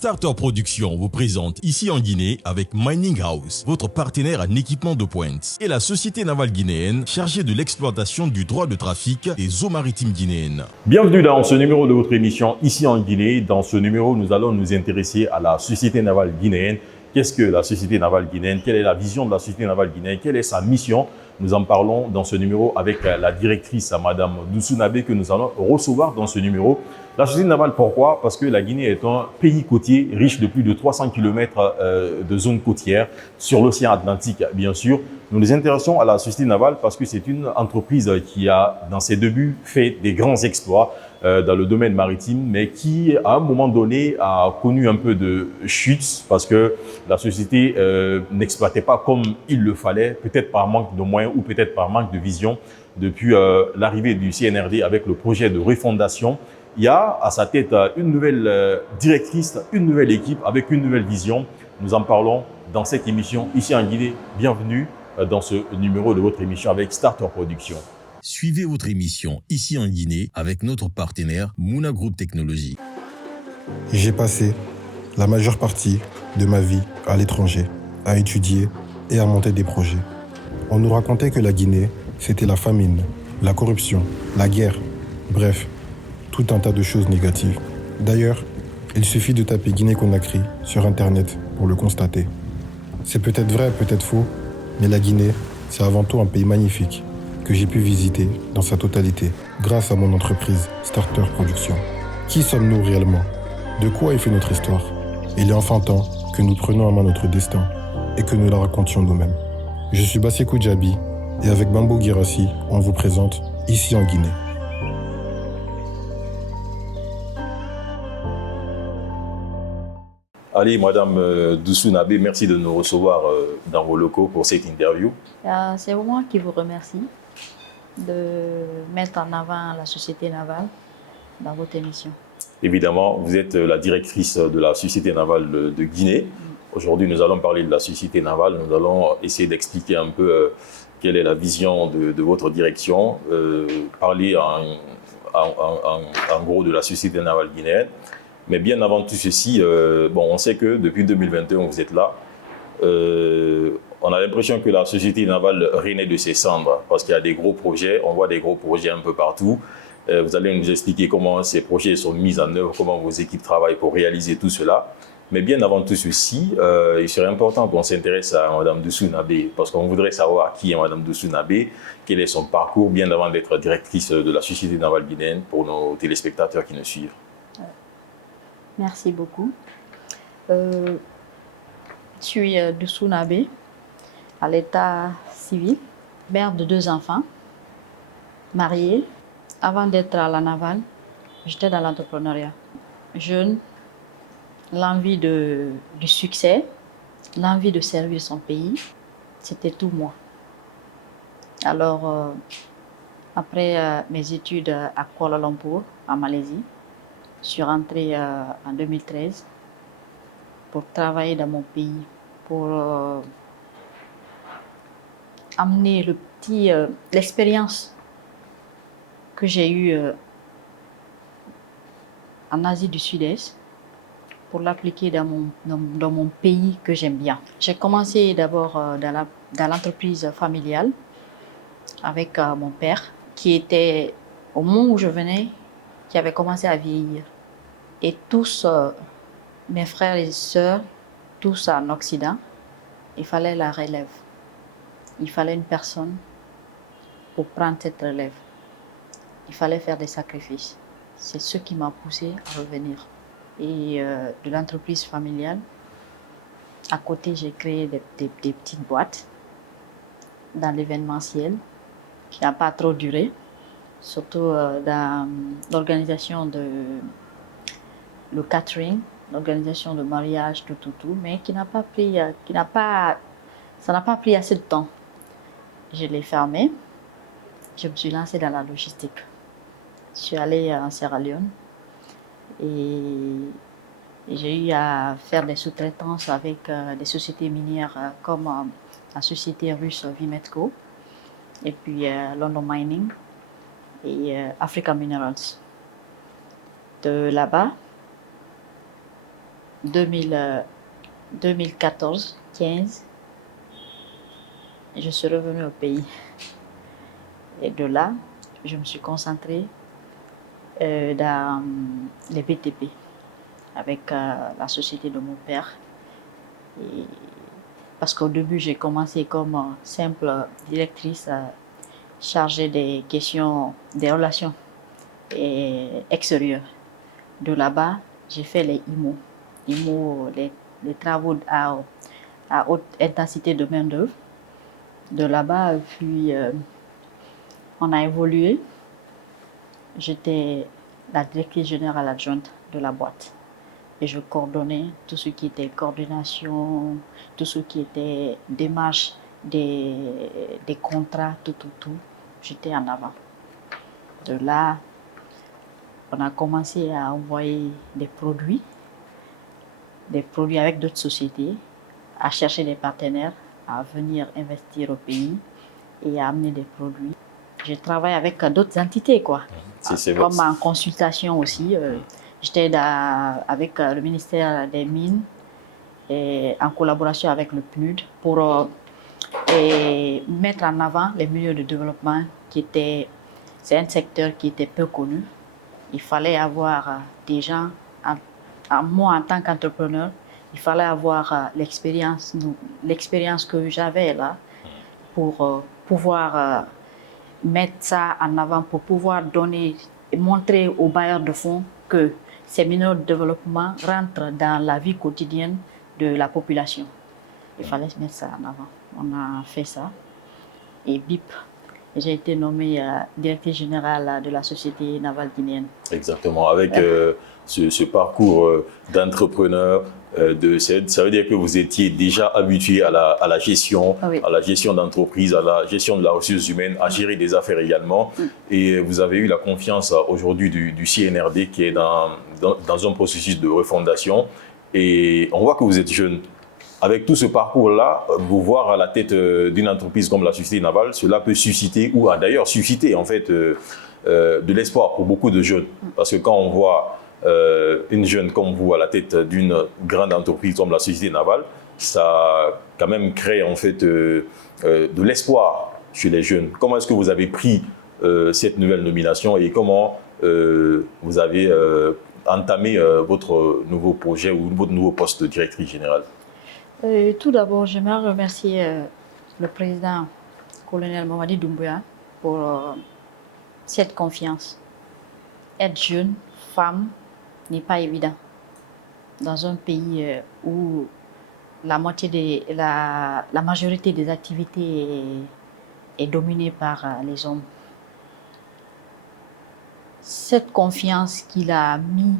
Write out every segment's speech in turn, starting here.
Starter Production vous présente ici en Guinée avec Mining House, votre partenaire en équipement de pointe, et la société navale guinéenne chargée de l'exploitation du droit de trafic des eaux maritimes guinéennes. Bienvenue dans ce numéro de votre émission ici en Guinée. Dans ce numéro, nous allons nous intéresser à la société navale guinéenne. Qu'est-ce que la société navale guinéenne? Quelle est la vision de la société navale guinéenne? Quelle est sa mission? Nous en parlons dans ce numéro avec la directrice, Madame Doussou Nabé, que nous allons recevoir dans ce numéro. La société navale, pourquoi? Parce que la Guinée est un pays côtier riche de plus de 300 km de zone côtière sur l'océan Atlantique, bien sûr. Nous nous intéressons à la société navale parce que c'est une entreprise qui a, dans ses débuts, fait des grands exploits dans le domaine maritime, mais qui, à un moment donné, a connu un peu de chute parce que la société n'exploitait pas comme il le fallait, peut-être par manque de moyens ou peut-être par manque de vision. Depuis l'arrivée du CNRD avec le projet de refondation, il y a à sa tête une nouvelle directrice, une nouvelle équipe avec une nouvelle vision. Nous en parlons dans cette émission ici en Guinée. Bienvenue dans ce numéro de votre émission avec Starter Production. Suivez votre émission ici en Guinée avec notre partenaire Mouna Group Technologies. J'ai passé la majeure partie de ma vie à l'étranger, à étudier et à monter des projets. On nous racontait que la Guinée, c'était la famine, la corruption, la guerre, bref, tout un tas de choses négatives. D'ailleurs, il suffit de taper Guinée-Conakry sur Internet pour le constater. C'est peut-être vrai, peut-être faux, mais la Guinée, c'est avant tout un pays magnifique que j'ai pu visiter dans sa totalité grâce à mon entreprise Starter Production. Qui sommes-nous réellement? De quoi est fait notre histoire? Il est enfin temps que nous prenions en main notre destin et que nous la racontions nous-mêmes. Je suis Bassekou Djabi et avec Bambo Girassi, on vous présente ici en Guinée. Allez, Madame Doussou Nabé, merci de nous recevoir dans vos locaux pour cette interview. C'est moi qui vous remercie de mettre en avant la société navale dans votre émission. Évidemment, vous êtes la directrice de la société navale de Guinée. Aujourd'hui, nous allons parler de la société navale. Nous allons essayer d'expliquer un peu quelle est la vision de votre direction, parler en gros de la société navale guinéenne. Mais bien avant tout ceci, on sait que depuis 2021, vous êtes là. On a l'impression que la société navale renaît de ses cendres parce qu'il y a des gros projets, on voit des gros projets un peu partout. Vous allez nous expliquer comment ces projets sont mis en œuvre, comment vos équipes travaillent pour réaliser tout cela. Mais bien avant tout ceci, il serait important qu'on s'intéresse à Mme Doussou Nabé parce qu'on voudrait savoir qui est Mme Doussou Nabé, quel est son parcours, bien avant d'être directrice de la société navale guinéenne pour nos téléspectateurs qui nous suivent. Merci beaucoup. Je suis Doussou Nabé, à l'état civil, mère de 2 enfants, mariée. Avant d'être à la navale, j'étais dans l'entrepreneuriat. Jeune, l'envie du succès, l'envie de servir son pays, c'était tout moi. Alors, après mes études à Kuala Lumpur, en Malaisie, je suis rentrée en 2013 pour travailler dans mon pays, pour amener l'expérience que j'ai eue en Asie du Sud-Est pour l'appliquer dans mon pays que j'aime bien. J'ai commencé d'abord dans l'entreprise familiale avec mon père qui était, au moment où je venais, qui avait commencé à vieillir. Et tous mes frères et sœurs, tous en Occident, il fallait la relève. Il fallait une personne pour prendre cette relève. Il fallait faire des sacrifices. C'est ce qui m'a poussé à revenir. Et de l'entreprise familiale, à côté, j'ai créé des petites boîtes dans l'événementiel qui n'a pas trop duré, surtout dans l'organisation le catering, l'organisation de mariage, tout, mais ça n'a pas pris assez de temps. Je l'ai fermé, je me suis lancée dans la logistique. Je suis allée en Sierra Leone et j'ai eu à faire des sous-traitances avec des sociétés minières comme la société russe Vimetco et puis London Mining et Africa Minerals. De là-bas, 2014-15, je suis revenue au pays. Et de là, je me suis concentrée dans les BTP avec la société de mon père. Et parce qu'au début, j'ai commencé comme simple directrice chargée des questions des relations extérieures. De là-bas, j'ai fait les IMO, les travaux à haute intensité de main-d'œuvre. De là-bas, puis on a évolué. J'étais la directrice générale adjointe de la boîte. Et je coordonnais tout ce qui était coordination, tout ce qui était démarche des contrats, tout. J'étais en avant. De là, on a commencé à envoyer des produits avec d'autres sociétés, à chercher des partenaires, à venir investir au pays et à amener des produits. Je travaille avec d'autres entités, quoi. Comme en consultation aussi. J'étais avec le ministère des Mines et en collaboration avec le PNUD pour mettre en avant les milieux de développement c'est un secteur qui était peu connu. Il fallait avoir des gens, moi en tant qu'entrepreneur, il fallait avoir l'expérience que j'avais là pour pouvoir mettre ça en avant, pour pouvoir montrer aux bailleurs de fonds que ces milieux de développement rentrent dans la vie quotidienne de la population. Il fallait mettre ça en avant. On a fait ça. Et BIP, j'ai été nommée directrice générale de la Société navale guinéenne. Exactement. Avec ce parcours d'entrepreneur, ça veut dire que vous étiez déjà habitué à la gestion, oui, à la gestion d'entreprise, à la gestion de la ressource humaine, à gérer des affaires également. Et vous avez eu la confiance aujourd'hui du CNRD qui est dans un processus de refondation. Et on voit que vous êtes jeune. Avec tout ce parcours-là, vous voir à la tête d'une entreprise comme la Société navale, cela peut susciter, ou a d'ailleurs suscité en fait de l'espoir pour beaucoup de jeunes. Parce que quand on voit une jeune comme vous à la tête d'une grande entreprise comme la Société navale, ça quand même crée en fait de l'espoir chez les jeunes. Comment est-ce que vous avez pris cette nouvelle nomination et comment vous avez entamé votre nouveau projet ou votre nouveau poste de directrice générale? Tout d'abord, j'aimerais remercier le président colonel Mamadi Doumbouya pour cette confiance. Être jeune, femme, n'est pas évident. Dans un pays où la majorité des activités est dominée par les hommes. Cette confiance qu'il a mis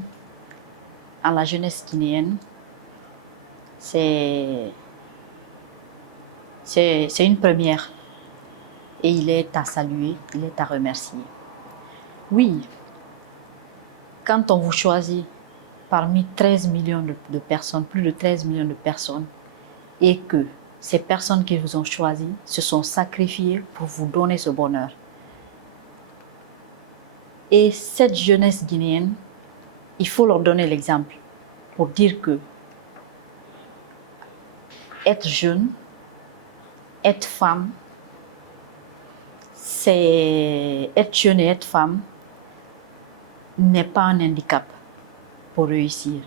en la jeunesse guinéenne, c'est une première et il est à saluer, il est à remercier. Oui, quand on vous choisit parmi 13 millions de personnes, plus de 13 millions de personnes, et que ces personnes qui vous ont choisi se sont sacrifiées pour vous donner ce bonheur. Et cette jeunesse guinéenne, il faut leur donner l'exemple pour dire que être jeune, être femme, être jeune et être femme n'est pas un handicap pour réussir.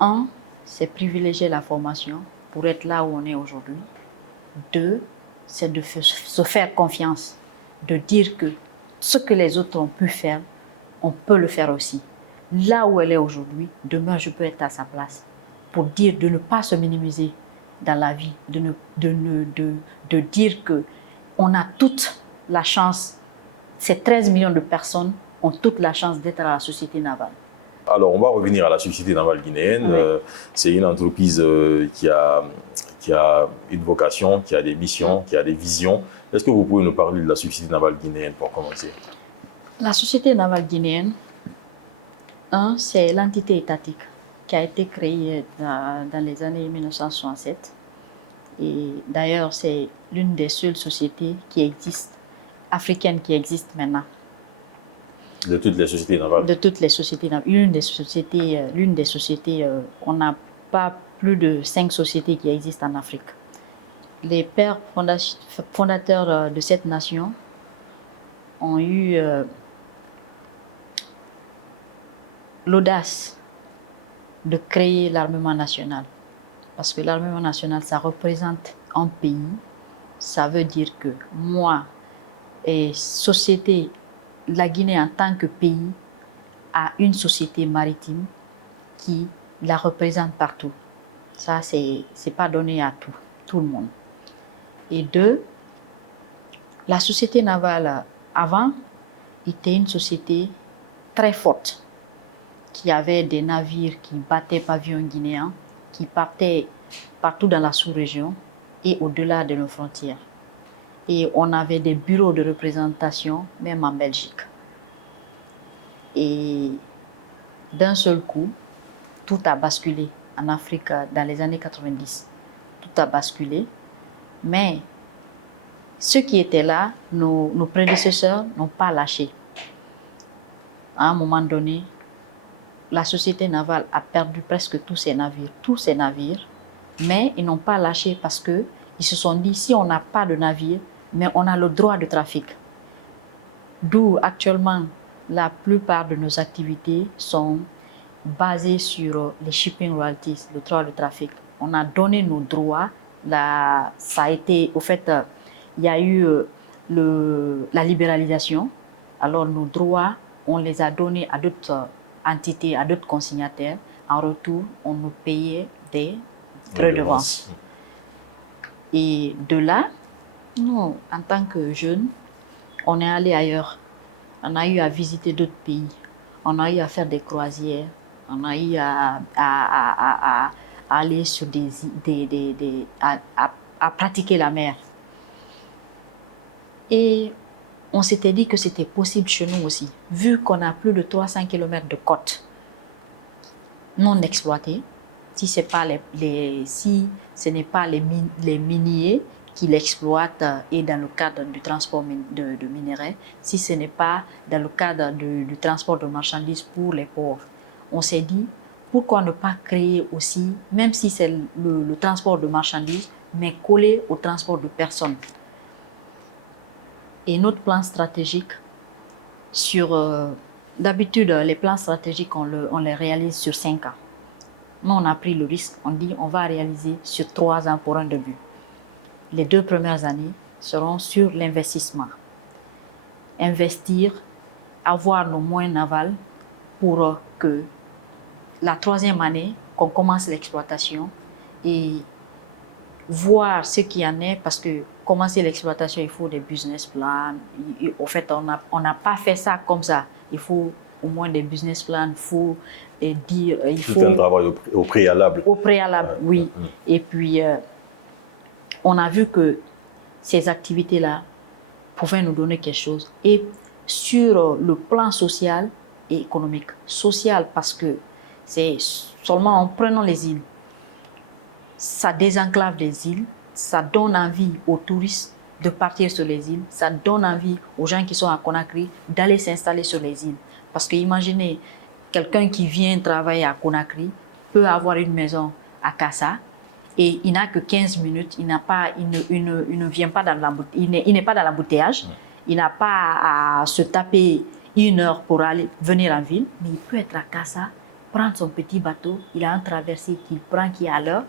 Un, c'est privilégier la formation pour être là où on est aujourd'hui. Deux, c'est de se faire confiance, de dire que ce que les autres ont pu faire, on peut le faire aussi. Là où elle est aujourd'hui, demain je peux être à sa place. Pour dire de ne pas se minimiser dans la vie, de dire qu'on a toute la chance, ces 13 millions de personnes ont toute la chance d'être à la Société navale. Alors, on va revenir à la Société navale guinéenne. Oui. C'est une entreprise qui a une vocation, qui a des missions, qui a des visions. Est-ce que vous pouvez nous parler de la Société navale guinéenne pour commencer? La Société navale guinéenne, c'est l'entité étatique qui a été créée dans les années 1967. Et d'ailleurs, c'est l'une des seules sociétés qui existent, africaines qui existent maintenant. De toutes les sociétés navales. De toutes les sociétés navales. L'une des sociétés, on n'a pas plus de 5 sociétés qui existent en Afrique. Les pères fondateurs de cette nation ont eu l'audace de créer l'armement national. Parce que l'armement national, ça représente un pays. Ça veut dire que moi, et société, la Guinée en tant que pays, a une société maritime qui la représente partout. Ça, c'est pas donné à tout le monde. Et 2, la société navale, avant, était une société très forte, qui avait des navires qui battaient pavillon guinéen, qui partaient partout dans la sous-région et au-delà de nos frontières. Et on avait des bureaux de représentation, même en Belgique. Et d'un seul coup, tout a basculé en Afrique dans les années 90. Tout a basculé. Mais ceux qui étaient là, nos prédécesseurs, n'ont pas lâché. À un moment donné, la société navale a perdu presque tous ses navires, mais ils n'ont pas lâché parce qu'ils se sont dit, si on n'a pas de navire, mais on a le droit de trafic. D'où actuellement, la plupart de nos activités sont basées sur les shipping royalties, le droit de trafic. On a donné nos droits. Ça a été, au fait, il y a eu la libéralisation. Alors nos droits, on les a donnés à d'autres entités, à d'autres consignataires. En retour, on nous payait des redevances. Et de là, nous, en tant que jeunes, on est allé ailleurs. On a eu à visiter d'autres pays. On a eu à faire des croisières. On a eu à aller sur à pratiquer la mer. Et on s'était dit que c'était possible chez nous aussi, vu qu'on a plus de 300 km de côte non exploitée. Si ce n'est pas les miniers qui l'exploitent et dans le cadre du transport de minerais, si ce n'est pas dans le cadre du transport de marchandises pour les ports. On s'est dit, pourquoi ne pas créer aussi, même si c'est le transport de marchandises, mais coller au transport de personnes. Et notre plan stratégique, d'habitude, les plans stratégiques, on les réalise sur 5 ans. Nous, on a pris le risque, on dit on va réaliser sur 3 ans pour un début. Les 2 premières années seront sur l'investissement. Investir, avoir nos moyens navals pour que la 3e année, qu'on commence l'exploitation et voir ce qu'il y en est, parce que commencer l'exploitation, il faut des business plans. Au fait, on n'a pas fait ça comme ça. Il faut au moins des business plans, il faut dire... Il Tout faut un travail au préalable. Au préalable, oui. Et puis, on a vu que ces activités-là pouvaient nous donner quelque chose. Et sur le plan social et économique. Social parce que c'est seulement en prenant les îles, ça désenclave les îles, ça donne envie aux touristes de partir sur les îles, ça donne envie aux gens qui sont à Conakry d'aller s'installer sur les îles. Parce que imaginez, quelqu'un qui vient travailler à Conakry peut avoir une maison à Kassa et il n'a que 15 minutes, il ne vient pas il n'est pas dans l'embouteillage, il n'a pas à se taper 1 heure pour venir en ville, mais il peut être à Kassa, prendre son petit bateau, il a un traversier qu'il prend qui est à l'heure,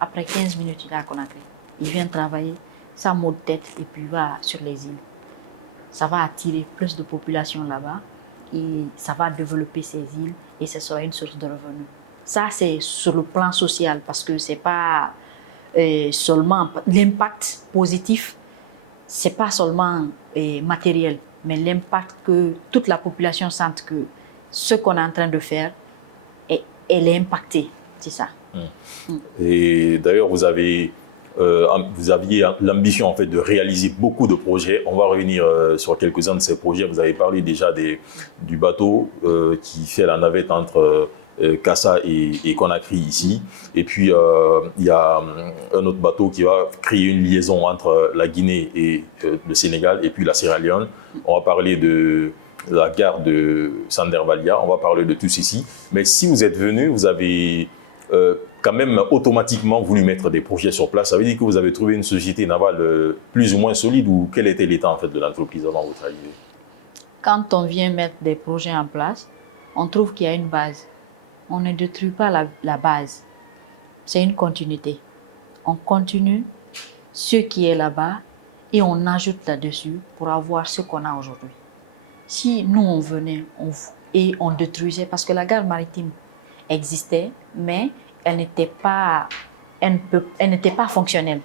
après 15 minutes il est à Conakry. Il vient travailler, ça monte tête et puis va sur les îles. Ça va attirer plus de population là-bas et ça va développer ces îles et ce sera une source de revenus. Ça, c'est sur le plan social parce que ce n'est pas seulement l'impact positif, ce n'est pas seulement matériel, mais l'impact que toute la population sente que ce qu'on est en train de faire, elle est impactée, c'est ça. Et d'ailleurs, vous aviez l'ambition en fait de réaliser beaucoup de projets. On va revenir sur quelques-uns de ces projets. Vous avez parlé déjà du bateau qui fait la navette entre Kassa et Conakry ici. Et puis, il y a un autre bateau qui va créer une liaison entre la Guinée et le Sénégal et puis la Sierra Leone. On va parler la gare de Sandervalia. On va parler de tout ceci. Mais si vous êtes venu, vous avez quand même automatiquement voulu mettre des projets sur place. Ça veut dire que vous avez trouvé une société navale plus ou moins solide, ou quel était l'état en fait de l'entreprise avant votre arrivée? Quand on vient mettre des projets en place, on trouve qu'il y a une base. On ne détruit pas la base. C'est une continuité. On continue ce qui est là-bas et on ajoute là-dessus pour avoir ce qu'on a aujourd'hui. Si nous, on venait et on détruisait, parce que la gare maritime existait, mais elle n'était pas fonctionnelle.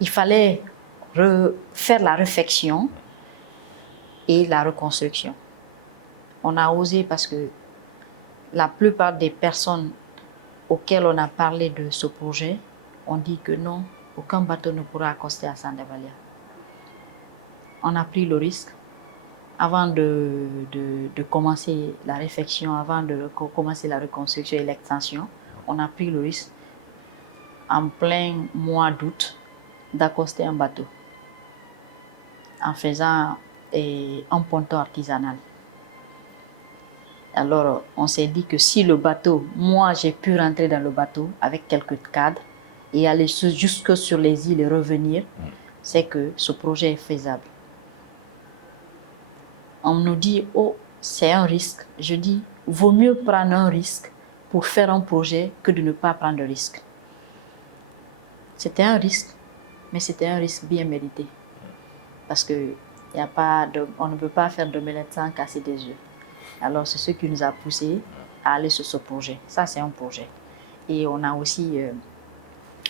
Il fallait faire la réfection et la reconstruction. On a osé parce que la plupart des personnes auxquelles on a parlé de ce projet ont dit que non, aucun bateau ne pourra accoster à Sandervalia. On a pris le risque avant de commencer la réfection, avant de commencer la reconstruction et l'extension. On a pris le risque en plein mois d'août d'accoster un bateau en faisant un ponton artisanal. Alors, on s'est dit que si le bateau, moi j'ai pu rentrer dans le bateau avec quelques cadres et aller jusque sur les îles et revenir, c'est que ce projet est faisable. On nous dit, oh, c'est un risque. Je dis, vaut mieux prendre un risque pour faire un projet que de ne pas prendre de risque. C'était un risque, mais c'était un risque bien mérité. Parce que on ne peut pas faire d'omelette sans casser des œufs. Alors, c'est ce qui nous a poussé à aller sur ce projet. Ça, c'est un projet. Et on a aussi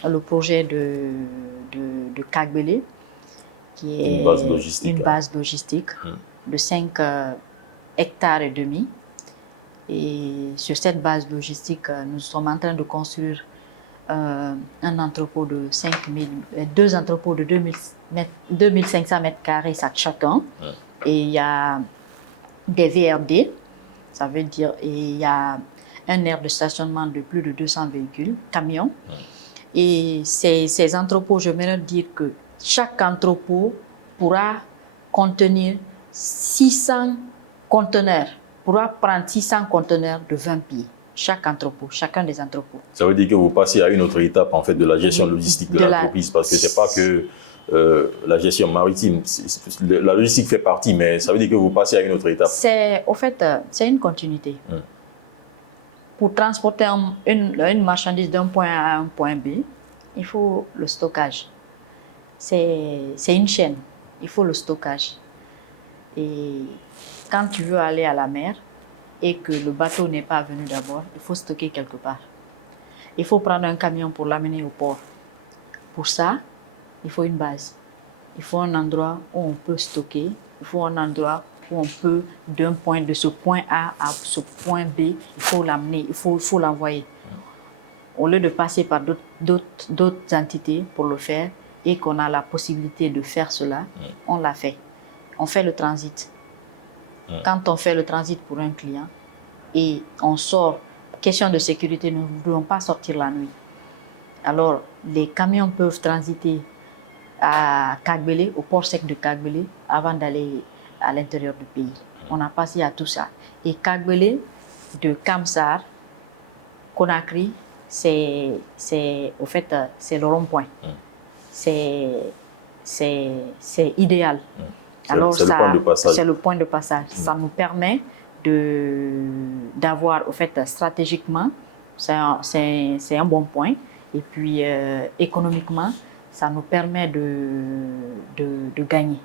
le projet de Kagbele, qui est une base logistique de 5 hectares et demi. Et sur cette base logistique, nous sommes en train de construire un entrepôt de 2 entrepôts de 2500 mètres carrés chacun. Et il y a des VRD, ça veut dire, et il y a un aire de stationnement de plus de 200 véhicules, camions. Et ces entrepôts, j'aimerais dire que chaque entrepôt pourra contenir 600 conteneurs, pourra prendre 600 conteneurs de 20 pieds. Chaque entrepôt, chacun des entrepôts. Ça veut dire que vous passez à une autre étape en fait de la gestion logistique de l'entreprise, parce que c'est pas que la gestion maritime, la logistique fait partie, mais ça veut dire que vous passez à une autre étape. Au fait, c'est une continuité. Pour transporter une marchandise d'un point A à un point B, il faut le stockage. C'est une chaîne, il faut le stockage. Et quand tu veux aller à la mer et que le bateau n'est pas venu d'abord, il faut stocker quelque part. Il faut prendre un camion pour l'amener au port. Pour ça, il faut une base. Il faut un endroit où on peut stocker. Il faut un endroit où on peut, de ce point A à ce point B, il faut l'amener, il faut l'envoyer. Au lieu de passer par d'autres entités pour le faire et qu'on a la possibilité de faire cela, on l'a fait. On fait le transit. Quand on fait le transit pour un client et on sort, question de sécurité, nous ne voulons pas sortir la nuit. Alors, les camions peuvent transiter à Kagbele, au port sec de Kagbele, avant d'aller à l'intérieur du pays. On a passé à tout ça. Et Kagbele, de Kamsar, Conakry, c'est le rond-point. C'est idéal. Alors c'est le point de passage. Ça nous permet d'avoir, au fait, stratégiquement, c'est un bon point. Et puis, économiquement, ça nous permet de gagner.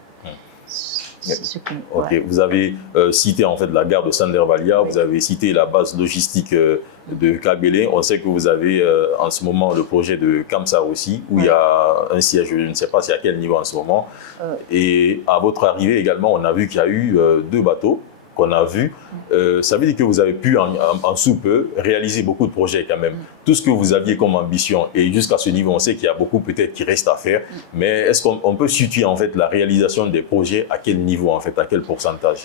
Ok, vous avez cité en fait la gare de Sandervalia, vous avez cité la base logistique de Kagbele. On sait que vous avez en ce moment le projet de Kamsar aussi, où il y a un siège, je ne sais pas c'est à quel niveau en ce moment. Et à votre arrivée également, on a vu qu'il y a eu 2 bateaux qu'on a vus. Ça veut dire que vous avez pu en sous peu réaliser beaucoup de projets quand même. Tout ce que vous aviez comme ambition, et jusqu'à ce niveau, on sait qu'il y a beaucoup peut-être qui reste à faire, mais est-ce qu'on peut situer en fait la réalisation des projets à quel niveau en fait, à quel pourcentage?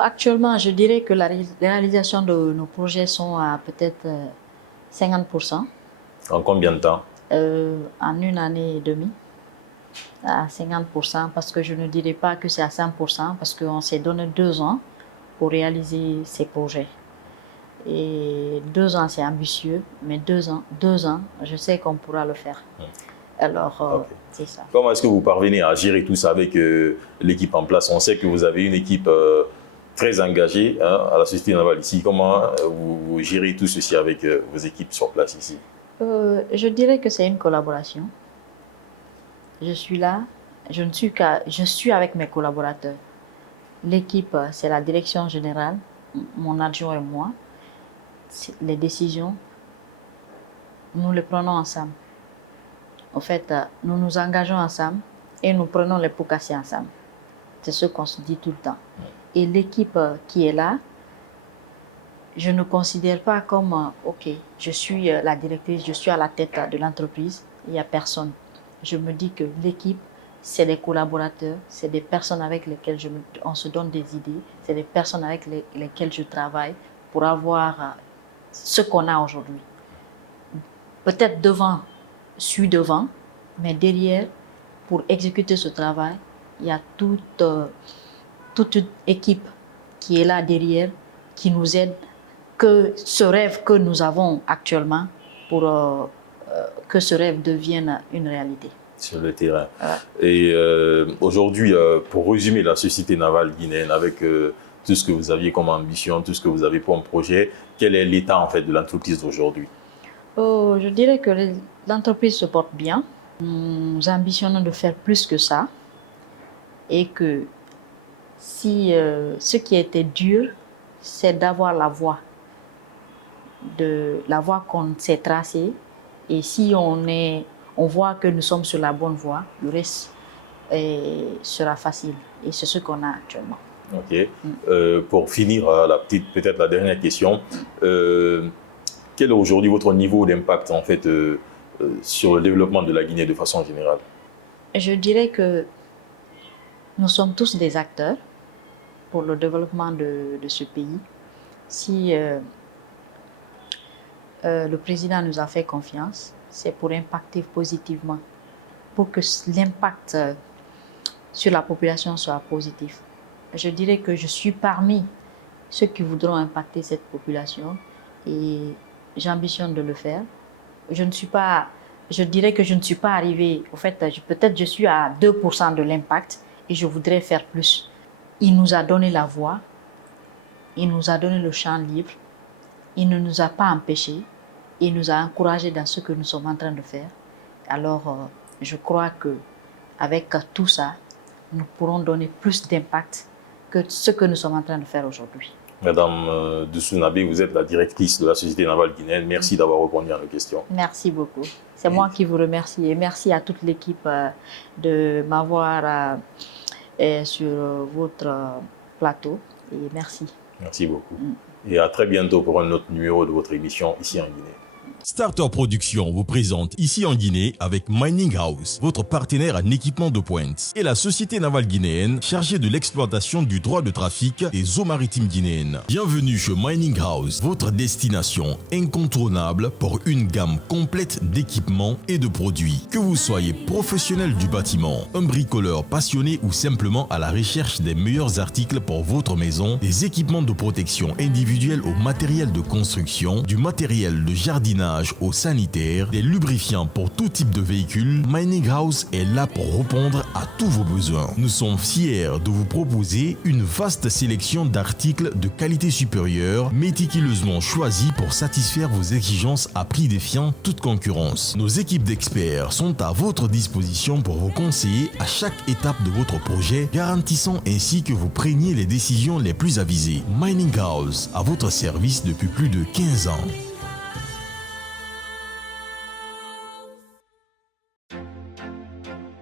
Actuellement, je dirais que la réalisation de nos projets sont à peut-être 50%. En combien de temps? En 1 année et demie. à 50%, parce que je ne dirais pas que c'est à 100%, parce qu'on s'est donné 2 ans pour réaliser ces projets. Et 2 ans, c'est ambitieux, mais 2 ans, je sais qu'on pourra le faire. Alors, c'est ça. Comment est-ce que vous parvenez à gérer tout ça avec l'équipe en place? On sait que vous avez une équipe très engagée à la Société Navale ici. Comment vous gérez tout ceci avec vos équipes sur place ici? Je dirais que c'est une collaboration. Je suis là, je suis avec mes collaborateurs. L'équipe, c'est la direction générale, mon adjoint et moi. Les décisions, nous les prenons ensemble. En fait, nous nous engageons ensemble et nous prenons les pots cassés ensemble. C'est ce qu'on se dit tout le temps. Et l'équipe qui est là, je ne considère pas comme, OK, je suis la directrice, je suis à la tête de l'entreprise, il n'y a personne. Je me dis que l'équipe, c'est des collaborateurs, c'est des personnes avec lesquelles on se donne des idées, c'est des personnes avec lesquelles je travaille pour avoir ce qu'on a aujourd'hui. Peut-être je suis devant, mais derrière, pour exécuter ce travail, il y a toute une équipe qui est là derrière, qui nous aide, que ce rêve que nous avons actuellement, pour que ce rêve devienne une réalité. Sur le terrain. Et aujourd'hui, pour résumer la Société Navale guinéenne, avec tout ce que vous aviez comme ambition, tout ce que vous avez comme projet, quel est l'état en fait de l'entreprise d'aujourd'hui? Je dirais que l'entreprise se porte bien. Nous ambitionnons de faire plus que ça. Et que si ce qui a été dur, c'est d'avoir la voie qu'on s'est tracée. Et si on voit que nous sommes sur la bonne voie, le reste sera facile. Et c'est ce qu'on a actuellement. OK. Pour finir, peut-être la dernière question. Quel est aujourd'hui votre niveau d'impact en fait sur le développement de la Guinée de façon générale? Je dirais que nous sommes tous des acteurs pour le développement de ce pays. Si le président nous a fait confiance, c'est pour impacter positivement, pour que l'impact sur la population soit positif. Je dirais que je suis parmi ceux qui voudront impacter cette population et j'ambitionne de le faire. Je dirais que je ne suis pas arrivée, au fait, peut-être je suis à 2% de l'impact et je voudrais faire plus. Il nous a donné la voie, il nous a donné le champ libre, il ne nous a pas empêchés, il nous a encouragés dans ce que nous sommes en train de faire. Alors, je crois qu'avec tout ça, nous pourrons donner plus d'impact que ce que nous sommes en train de faire aujourd'hui. Madame Doussou Nabé, vous êtes la directrice de la Société Navale guinéenne. Merci d'avoir répondu à nos questions. Merci beaucoup. C'est moi qui vous remercie et merci à toute l'équipe de m'avoir sur votre plateau. Et merci. Merci beaucoup. Et à très bientôt pour un autre numéro de votre émission ici en Guinée. Starter Production vous présente ici en Guinée avec Mining House, votre partenaire en équipement de pointe, et la Société Navale guinéenne chargée de l'exploitation du droit de trafic des eaux maritimes guinéennes. Bienvenue chez Mining House, votre destination incontournable pour une gamme complète d'équipements et de produits. Que vous soyez professionnel du bâtiment, un bricoleur passionné ou simplement à la recherche des meilleurs articles pour votre maison, des équipements de protection individuels au matériel de construction, du matériel de jardinage au sanitaire, des lubrifiants pour tout type de véhicule, Mining House est là pour répondre à tous vos besoins. Nous sommes fiers de vous proposer une vaste sélection d'articles de qualité supérieure, méticuleusement choisis pour satisfaire vos exigences à prix défiant toute concurrence. Nos équipes d'experts sont à votre disposition pour vous conseiller à chaque étape de votre projet, garantissant ainsi que vous preniez les décisions les plus avisées. Mining House, à votre service depuis plus de 15 ans.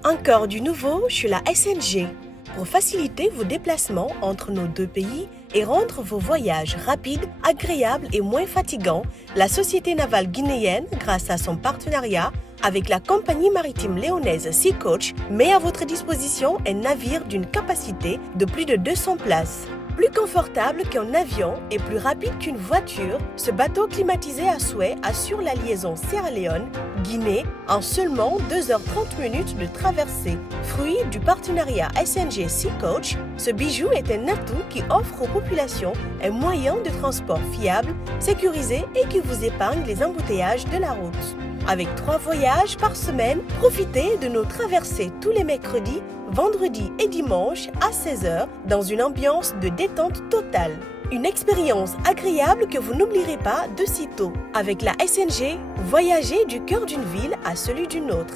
Encore du nouveau chez la SNG. Pour faciliter vos déplacements entre nos deux pays et rendre vos voyages rapides, agréables et moins fatigants, la Société Navale guinéenne, grâce à son partenariat avec la compagnie maritime léonaise Sea Coach, met à votre disposition un navire d'une capacité de plus de 200 places. Plus confortable qu'un avion et plus rapide qu'une voiture, ce bateau climatisé à souhait assure la liaison Sierra Leone-Guinée en seulement 2h30 de traversée. Fruit du partenariat SNG Sea Coach, ce bijou est un atout qui offre aux populations un moyen de transport fiable, sécurisé et qui vous épargne les embouteillages de la route. Avec 3 voyages par semaine, profitez de nos traversées tous les mercredis, vendredis et dimanches à 16h dans une ambiance de détente totale. Une expérience agréable que vous n'oublierez pas de sitôt. Avec la SNG, voyagez du cœur d'une ville à celui d'une autre.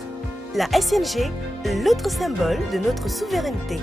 La SNG, l'autre symbole de notre souveraineté.